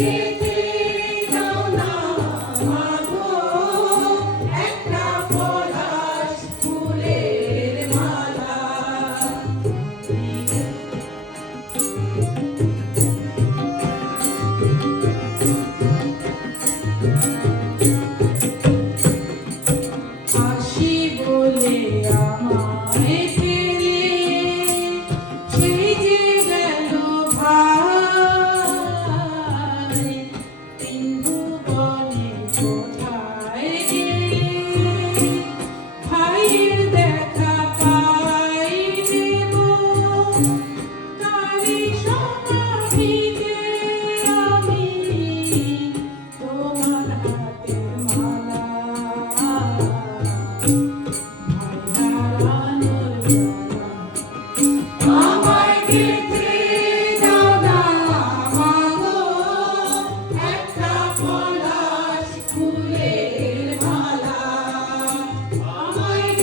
yeah. Senhor.